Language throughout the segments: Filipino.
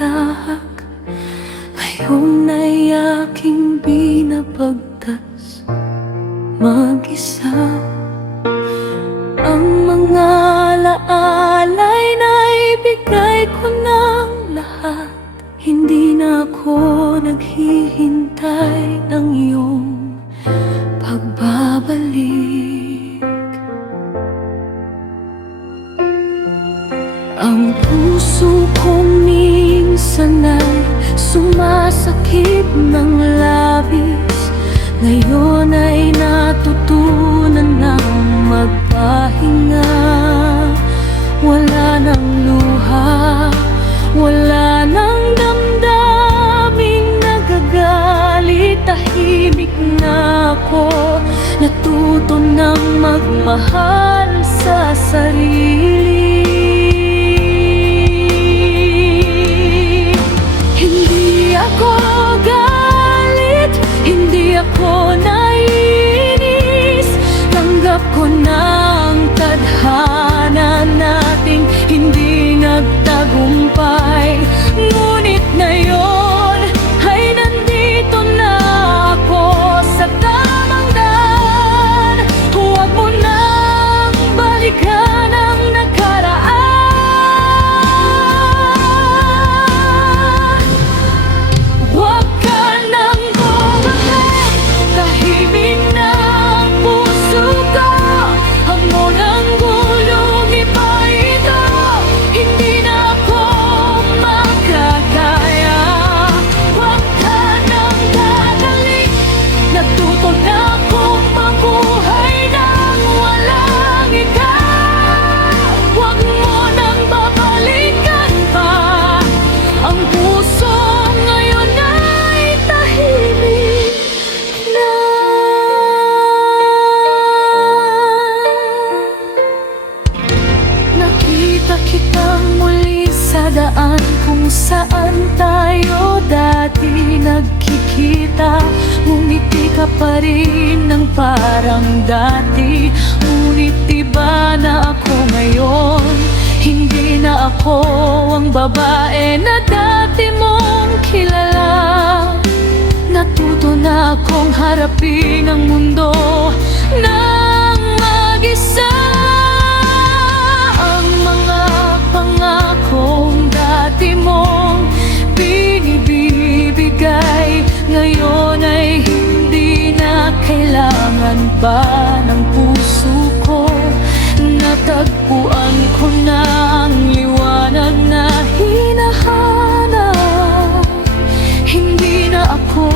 tahak. Ngayon ay aking binabagtas mag-isa. Ang mga alaalay na ibigay ko ng lahat. Hindi na ako naghihintay ng iyong pagbabalik. Ang puso ko minsan ay sumasakit ng labis. Ngayon ay natutunan ng magpahinga. Wala nang luha, wala nang damdaming nagagalit. Tahimik na ako, natuto ng magmahal sa sarili. Hindi ako galit, hindi ako naiinis. Tanggap ko na ang tadhana nating hindi nagtagumpay. Ngunit ngayon ay nandito na ako sa tamang daan. Huwag mo nang balikan ang nakaraan. Huwag ka nang bumalik, tahimik na ang puso ko. Hamon ang gulong iba ito, hindi na ako makakaya. Huwag ka nang dadalik, natuto na akong mabuhay nang walang ikaw. Huwag mo nang babalikan pa, ang puso ngayon ay tahimik na. Nakita kitang muli sa daan kung saan tayo dati nagkikita. Ngumiti ka pa rin ng parang dati. Ngunit iba na ako ngayon, hindi na ako ang babae na dati mong kilala. Natuto na akong harapin ang mundo ng mag-isa. Ang mga pangakong dati mong binibigay, ngayon ay hindi na kailangan pa ng puso ko. Natagpuan ko na ang liwanag na hinahanap. Hindi na ako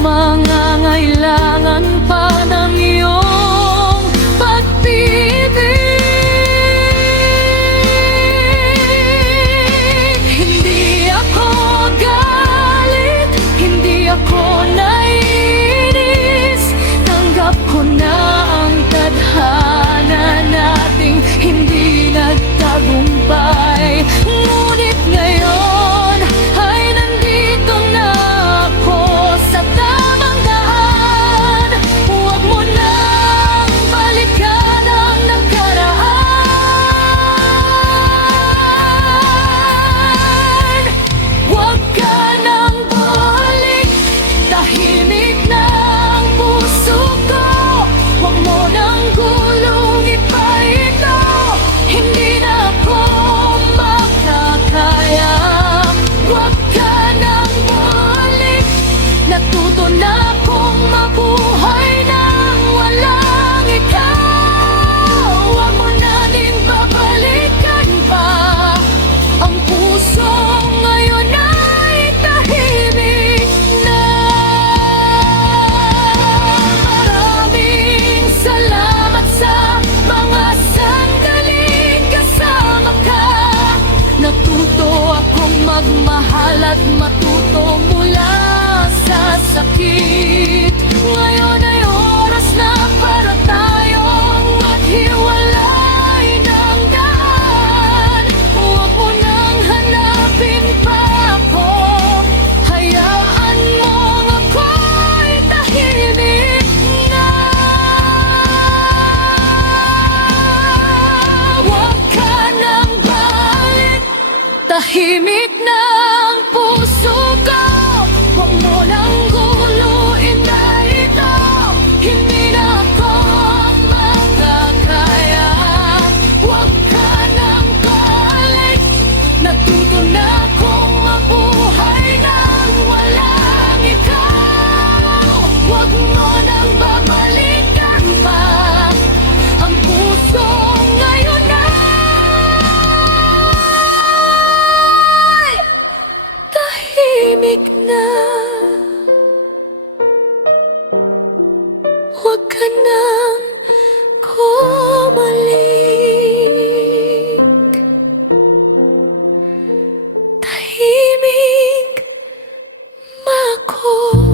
mangangailangan pa ng iyong pag-ibig. Hindi ako galit, hindi ako naiinis. Tanggap ko na ang tadhana nating hindi nagtagumpay. Ngunit ngayon ay nandito na ako sa tamang daan. Huwag mo nang balikan ang nakaraan. Huwag ka nang bumalik, tahimik na ang puso ko. Huwag mo nang gulungin pa ito, hindi na ako makakaya. Huwag ka nang bumalik, natuto na akong mabuhay nang walang ikaw. Huwag mo na din babalikan pa, ang puso ngayon ay tahimik na. Maraming salamat sa mga sandaling kasama ka. Natuto akong magmahal at matuto mula sa sakit. Ngayon ay oras na para tayong maghiwalay ng daan. Huwag mo nang hanapin pa ako, hayaan mong ako'y tahimik na. Huwag ka nang balik, tahimik na ang ako